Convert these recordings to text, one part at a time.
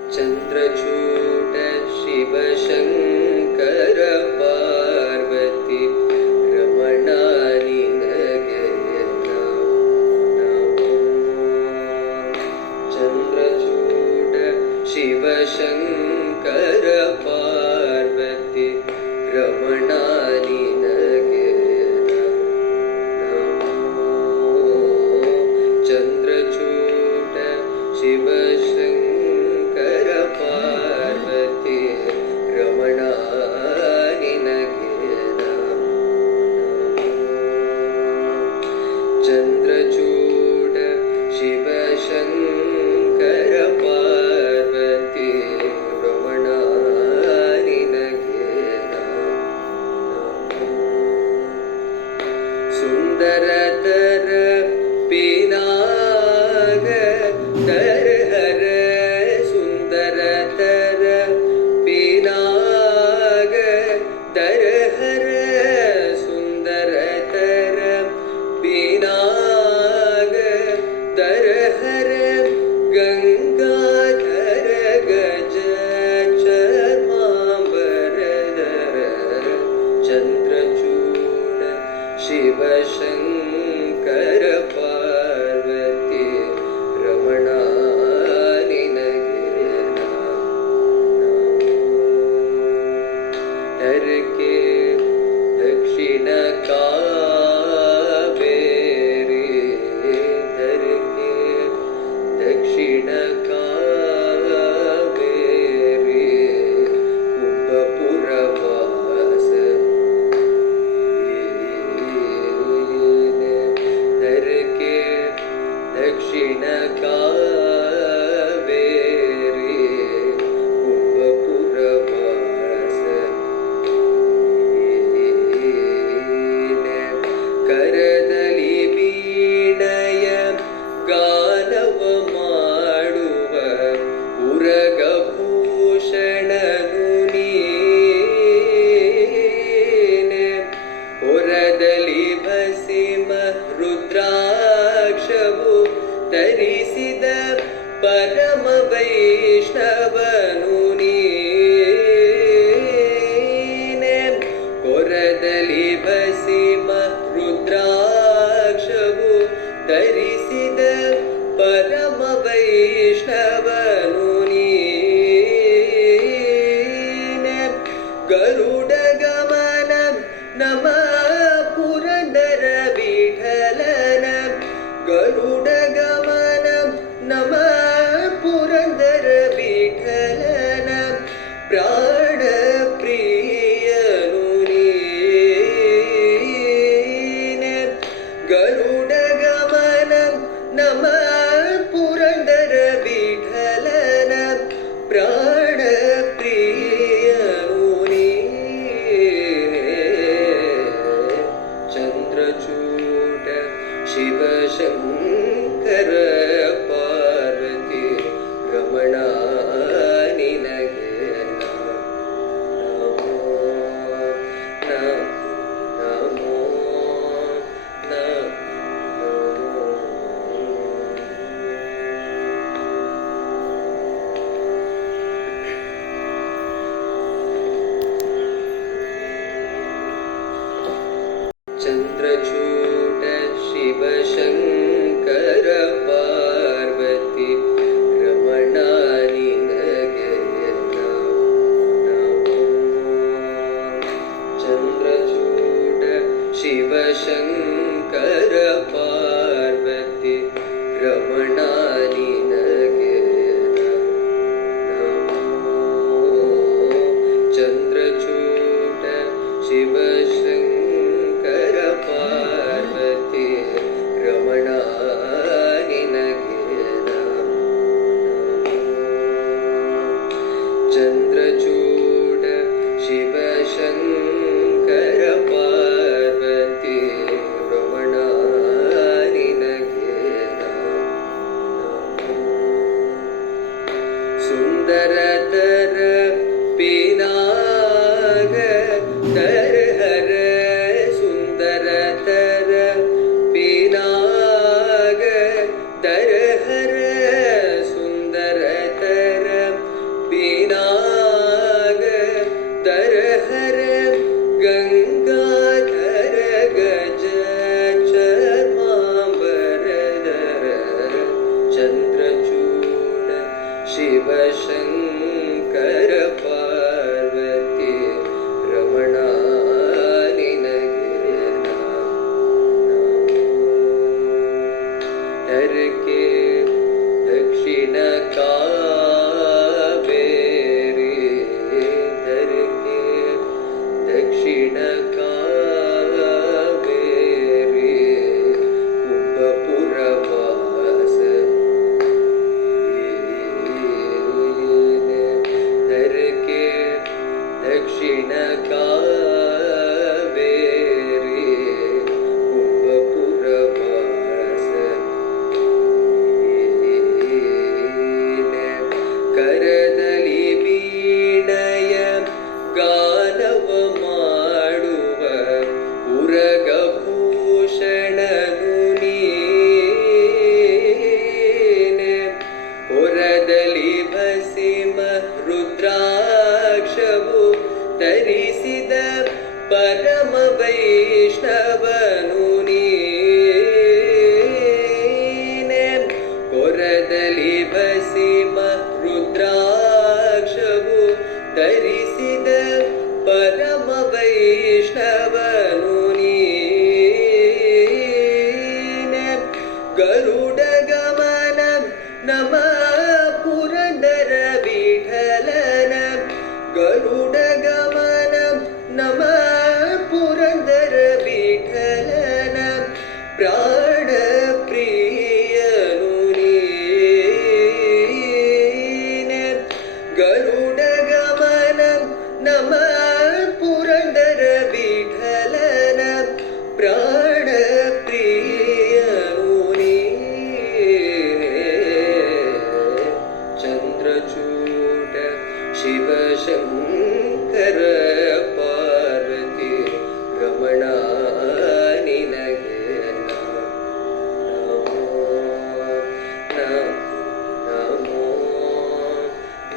चन्द्रचूड शिवशङ्कर पार्वती रमणानि चन्द्रचूड शिवशङ्कर पार्वती रमणानि चन्द्रचूड शिवशङ्कर पार्वती रमणानि चन्द्रचूड शिवशङ्कर पार्वती रमणानि सुन्दरतर पिनाग तरहर सुन्दरतर पिनाग तरहर सुन्दरतर पिनाग तरहर गंगाधर गज चर्मांबरधर चन्द्रचूड शिवशङ्कर पार्वती रमणानि तरके दक्षिण कावेरी तरके दक्षिण कावेरी उपपुरवास तरके दक्षिण कावेरी उपपुरवास करदली वीणय गानव ಮಾಡುವ ಉರಗಭೂಷಣನು ನೀನೆ ಹೊರದಲ್ಲಿ ಭಸಿಮ ರುದ್ರಾಕ್ಷವು ತರಿಸಿದ ಪರಮ ವೈಷ್ಣವನು ನೀನೆ ಹೊರದಲ್ಲಿ ಭಸಿಮ ರುದ್ರಾಕ್ಷವು ಧರಿಸಿದ ಪರಮ ವೈಷ್ಣವನು ನೀನೆ ಗರುಡ ಗಮನ ನಮ ಪುರಂದರ ವಿಠಲನ ಗರುಡ ಗಮನ ನಮ ಪುರಂದರ ವಿಠಲನ ಪ್ರಾಣ ಪ್ರಿಯನು ನೀನೆ ಗರುಡ ಗಮನ ನಮ ಪುರಂದರ ವಿಠಲನ ಪ್ರಾಣ ಪ್ರಿಯನು ನೀನೆ ಚಂದ್ರಚೂಡ ಶಿವಶಂಕರ ಪಾರ್ವತಿ ರಮಣಾನಿ चन्द्रचूड शिवशङ्कर पार्वती रमणानि चन्द्रचूड शिवशङ्कर पार्वती रमणानि चन्द्रचूड शिवशङ्कर पार्वती रमणानि चन्द्रचूड शिवशङ्कर पार्वती रमणानि सुन्दरतर पिनाग तरहर सुन्दरतर पिनाग तरहर सुन्दरतर ಶಿವಶಂಕರ ಪಾರ್ವತಿ ರಮಣ ನಿನಗೆ ಹರಕೆ ದಕ್ಷಿಣ ಕಾವೇರಿ ಹರಕೆ ದಕ್ಷಿಣ ಕಾವೇರಿ ಉಪಪುರವಾಸ ಹರಕೆ ದಕ್ಷಿಣ ಕಾವೇರಿ ಉಪಪುರವಾಸ ಕರದಲ್ಲಿ ವೀಣಯ ಗಾನವ ಮಾಡುವ ಉರಗಭೂಷಣನು ನೀನೆ ಹೊರದಲ್ಲಿ ಭಸಿಮ ರುದ್ರಾಕ್ಷವು ಧರಿಸಿದ ಪರಮ ವೈಷ್ಣವನು ನೀನೆ ಹೊರದಲ್ಲಿ ಭಸಿಮ ರುದ್ರಾಕ್ಷವು ಧರಿಸಿದ ಪರಮ ವೈಷ್ಣವನು ನೀನೆ ಗರುಡ ಗಮನ ನಮ ಪುರಂದರ ವಿಠಲನ ಗರುಡ ಗಮನ ನಮ ಪುರಂದರ ವಿಠಲನ ಪ್ರಾಣ ಪ್ರಿಯನು ನೀನೆ ಗರುಡ ಗಮನ ನಮ ಪುರಂದರ ವಿಠಲನ ಪ್ರಾಣ ಪ್ರಿಯನು ನೀನೆ ಚಂದ್ರಚೂಡ ಶಿವಶಂಕರ ಪಾರ್ವತಿ ರಮಣ ನಿನಗೆ ನಮೋ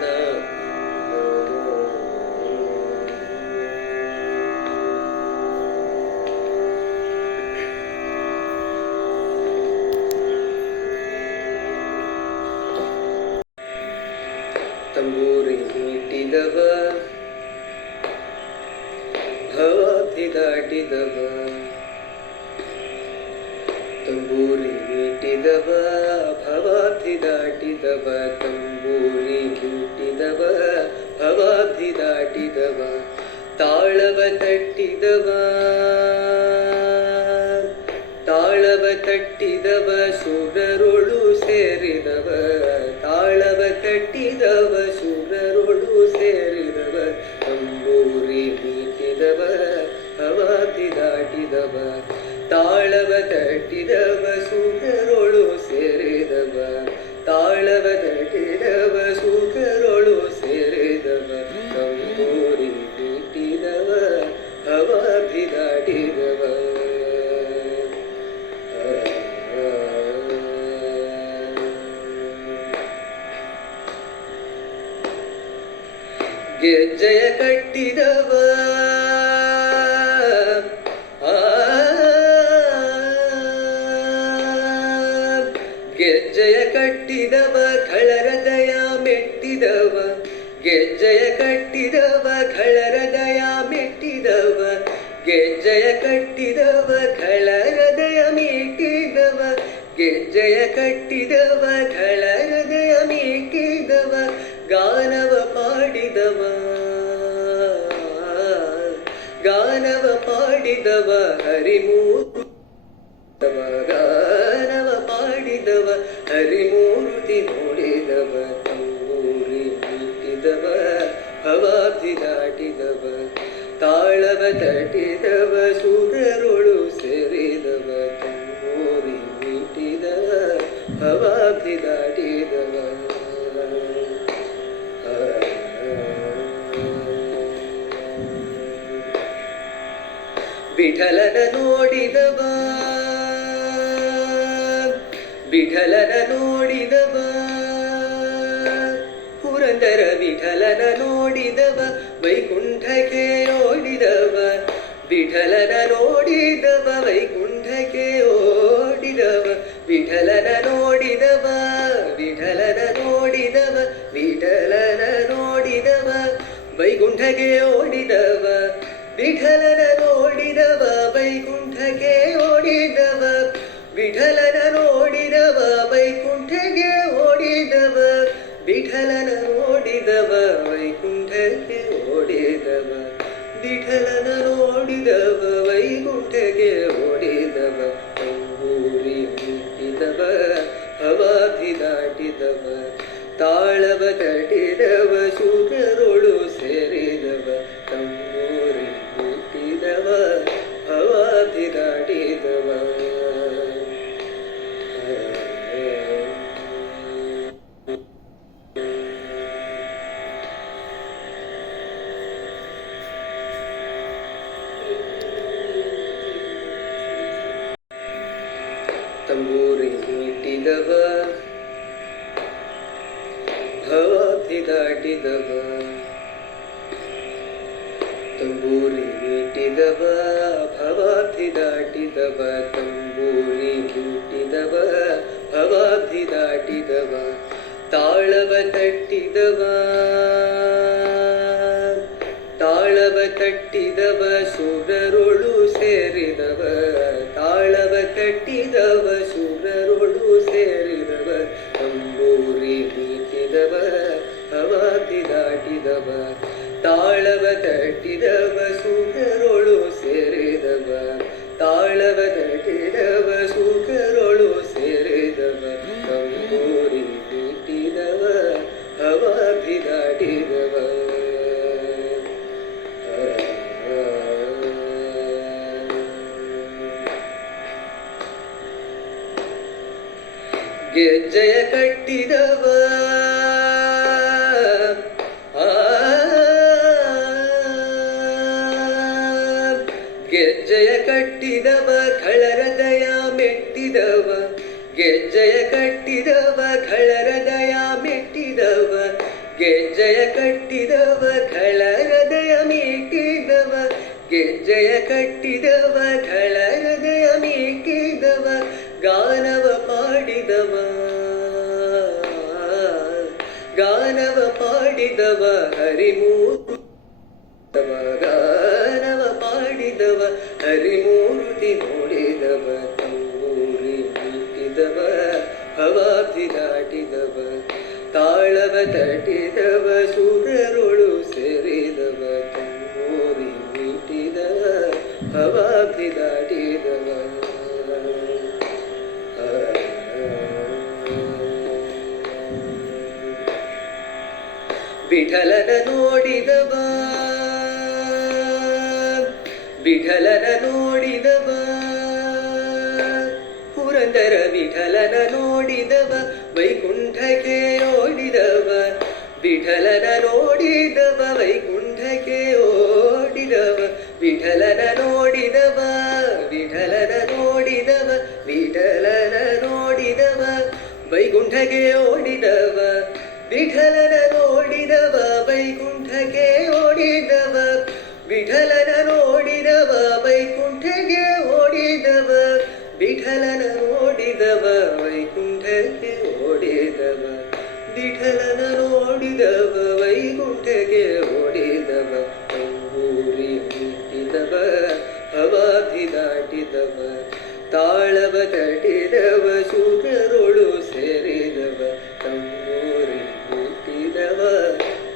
ನಮೋ ತಂಬೂರಿ ಮೀಟಿದವ ಭವಾಬ್ಧಿ ದಾಟಿದವ ತಂಬೂರಿ ಮೀಟಿದವ ಭವಾಬ್ಧಿ ದಾಟಿದವ ತಂಬೂರಿ ಮೀಟಿದವ ಭವಾಬ್ಧಿ ದಾಟಿದವ ತಾಳವ ತಟ್ಟಿದವ ತಾಳವ ತಟ್ಟಿದವ ಸುರರೊಳು ಸೇರಿದವ ತಾಳವ ತಟ್ಟಿದವ ಸುರರೊಳು ಸೇರಿದವ ತಂಬೂರಿ ಮೀಟಿದವ ಭವಾಬ್ಧಿ ದಾಟಿದವ ತಾಳವ ತಟ್ಟಿದವ ಸುರರೊಳು ಸೇರಿದವ ತಾಳವ ತಟ್ಟಿದವ ಸುರರೊಳು ಸೇರಿದವ ತಂಬೂರಿ ಮೀಟಿದವ ಭವಾಬ್ಧಿ ದಾಟಿದವ ಗೆಜ್ಜೆಯ ಕಟ್ಟಿದವ ಗೆಜ್ಜೆಯ ಕಟ್ಟಿದವ ಖಳರದಯ ಮೆಟ್ಟಿದವ ಗೆಜ್ಜೆಯ ಕಟ್ಟಿದವ ಖಳರದಯ ಮೆಟ್ಟಿದವ ಗೆಜ್ಜೆಯ ಕಟ್ಟಿದವ ಖಳರದಯ ಮೆಟ್ಟಿದವ ಗೆಜ್ಜೆಯ ಕಟ್ಟಿದವ ಖಳರದಯ ಮೆಟ್ಟಿದವ ಗಾನವ ಪಾಡಿದವ ಗಾನವ ಪಾಡಿದವ ಹರಿಮೂರ್ತಿ ಗಾನವ ಪಾಡಿದವ ಹರಿಮೂರ್ತಿ ನೋಡಿದವ ತಂಬೂರಿ ಮೀಟಿದವ ಭವಾಬ್ಧಿ ದಾಟಿದವ ತಾಳವ ತಟ್ಟಿದವ ಸುರರೊಳು ಸೇರಿದವ ತಂಬೂರಿ ಮೀಟಿದವ ಭವಾಬ್ಧಿ ದಾಟಿದವ ವಿಠಲನ ನೋಡಿದವ ವಿಠಲನ ನೋಡಿದವ ಪುರಂದರ ವಿಠಲನ ನೋಡಿದವ ವೈಕುಂಠಕ್ಕೆ ಓಡಿದವ ವಿಠಲನ ನೋಡಿದವ ವೈಕುಂಠಕ್ಕೆ ಓಡಿದವ ವಿಠಲನ ನೋಡಿದವ ವಿಠಲನ ನೋಡಿದವ ವೈಕುಂಠಕ್ಕೆ ಓಡಿದವ ವಿಠಲನ ನೋಡಿದವ ವೈಕುಂಠಕ್ಕೆ ಓಡಿದವ ವಿಠಲನ ನೋಡಿದವ ವೈಕುಂಠಕ್ಕೆ ಓಡಿದವ ವಿಠಲನ ನೋಡಿದವ ವೈಕುಂಠಕ್ಕೆ ಓಡಿದವ ವಿಠಲನ ನೋಡಿದವ ವೈಕುಂಠಕ್ಕೆ ಓಡಿದವ ತಂಬೂರಿ ಮೀಟಿದವ ಹವಾಧಿ ದಾಟಿದವ ತಾಳವ ತಟ್ಟಿದವ ಶೂದ್ರರೊಳು ಸೇರಿದವ ತಂಬೂರಿ ಮೀಟಿದವ ಹವಾಧಿ ದಾಟಿದವ ತಂಬೂರಿ ಮೀಟಿದವ ಭವಾಬ್ಧಿ ದಾಟಿದವ ತಂಬೂರಿ ಮೀಟಿದವ ಭವಾಬ್ಧಿ ದಾಟಿದವ ತಂಬೂರಿ ಮೀಟಿದವ ಭವಾಬ್ಧಿ ದಾಟಿದವ ತಾಳವ ತಟ್ಟಿದವ ತಾಳವ ತಟ್ಟಿದವ ಸುರರೊಳು ಸೇರಿದವ ತಾಳವ ತಟ್ಟಿದವ ಸುರರೊಳು ಸೇರಿದವ ತಂಬೂರಿ ಮೀಟಿದವ ಹವಾಧಿ ದಾಟಿದವ ತಾಳವ ತಟ್ಟಿದವ ಸುರರೊಳು ಸೇರಿದವ ತಾಳವ ತಟ್ಟಿದವ ಸುರರೊಳು ಸೇರಿದವ ತಂಬೂರಿ ಮೀಟಿದವ ಹವಾಧಿ ದಾಟಿದವ ಗೆಜ್ಜೆಯ ಕಟ್ಟಿದವ ಗೆಜ್ಜೆಯ ಕಟ್ಟಿದವ ಖಳರದಯ ಮೆಟ್ಟಿದವ ಗೆಜ್ಜೆಯ ಕಟ್ಟಿದವ ಖಳರದಯ ಮೆಟ್ಟಿದವ ಗೆಜ್ಜೆಯ ಕಟ್ಟಿದವ ಖಳರದಯ ಮೆಟ್ಟಿದವ ಗೆಜ್ಜೆಯ ಕಟ್ಟಿದವ ಖಳರದಯ ಮೆಟ್ಟಿದವ ಗಾನವ ಪಾಡಿದವ ಗಾನವ ಪಾಡಿದವ ಹರಿಮೂರ್ತಿ ಗಾನವ ಪಾಡಿದವ ಹರಿಮೂರ್ತಿ ನೋಡಿದವ ತಂಬೂರಿ ಮೀಟಿದವ ಹವಾಬ್ಧಿ ದಾಟಿದವ ತಾಳವ ತಟ್ಟಿದವ ಸುರರೊಳು ಸೇರಿದವ ತಂಬೂರಿ ಮೀಟಿದವ ಹವಾಬ್ಧಿ ದಾಟಿದವ ವಿಠಲನ ನೋಡಿದವ ವಿಠಲನ ನೋಡಿದವ ಪುರಂದರ ವಿಠಲನ ನೋಡಿದವ ವೈಕುಂಠಕ್ಕೆ ಓಡಿದವ ವಿಠಲನ ನೋಡಿದವ ವೈಕುಂಠಕ್ಕೆ ಓಡಿದವ ವಿಠಲನ ನೋಡಿದವ ವಿಠಲನ ನೋಡಿದವ ವಿಠಲನ ನೋಡಿದವ ವೈಕುಂಠಕ್ಕೆ ಓಡಿದವ ವಿಠಲನ ನೋಡಿದವ ವೈಕುಂಠಕ್ಕೆ ಓಡಿದವ ವಿಠಲನ ನೋಡಿದವ ವೈಕುಂಠಕ್ಕೆ ಓಡಿದವ ವಿಠಲನ ನೋಡಿದವ ವೈಕುಂಠಕ್ಕೆ ಓಡಿದವ ವಿಠಲನ ನೋಡಿದವ ವೈಕುಂಠಕ್ಕೆ ಓಡಿದವ ತಂಬೂರಿ ಮೀಟಿದವ ಹವಾಬ್ಧಿ ದಾಟಿದವ ತಾಳವ ತಟ್ಟಿದವ ಶೂದ್ರರೊಳು ಸೇರಿದವ ತಂಬೂರಿ ಮೀಟಿದವ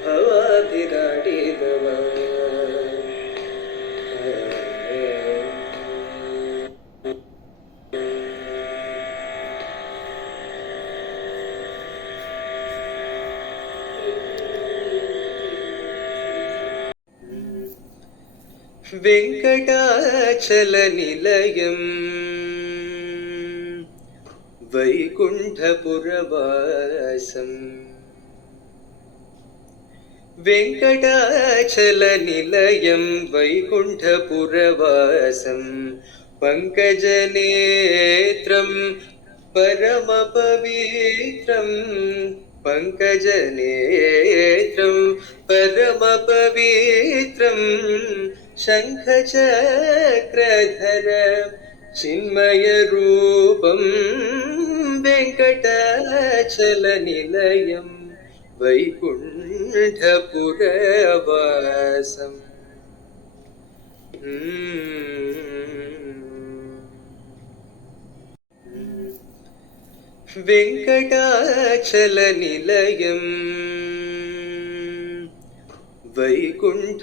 ಹವಾಬ್ಧಿ ದಾಟಿದವ ವೆಂಕಟಾಚಲನಿಲಯಂ ವೈಕುಂಠಪುರವಾಸಂ ವೆಂಕಟಾಚಲನಿಲಯಂ ವೈಕುಂಠಪುರವಾಸಂ ಪಂಕಜನೇತ್ರಂ ಪರಮಪವಿತ್ರಂ ಪಂಕಜನೇತ್ರಂ ಪರಮಪವಿತ್ರಂ ಶಂಖಚಕ್ರಧರ ಚಿನ್ಮಯರೂಪಂ ವೆಂಕಟಾಚಲನಿಲಯಂ वैकुण्ठपुरवासम् वेङ्कटाचलनिलयम् वैकुण्ठपुरवासम्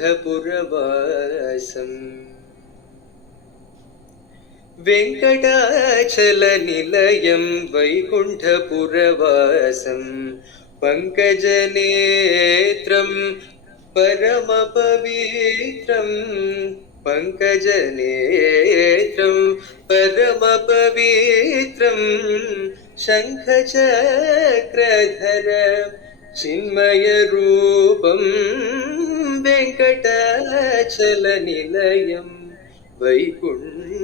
वेङ्कटाचलनिलयं वैकुण्ठपुरवासं पङ्कजनेत्रं परमपवित्रं पङ्कजनेत्रं परमपवित्रं शङ्खचक्रधर चिन्मयरूपं वेङ्कटाचलनिलयम् वैकुण्ठपुरवासम्